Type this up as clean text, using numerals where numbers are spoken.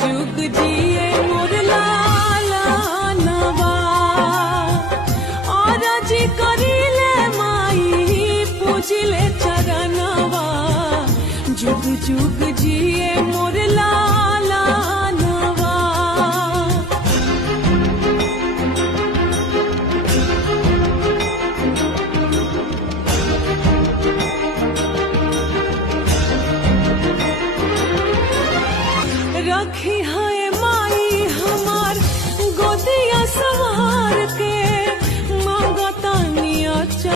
जुग जिए मोर लाला नवा और जी करिले माई पूजिले चरणवा जुग जुग जी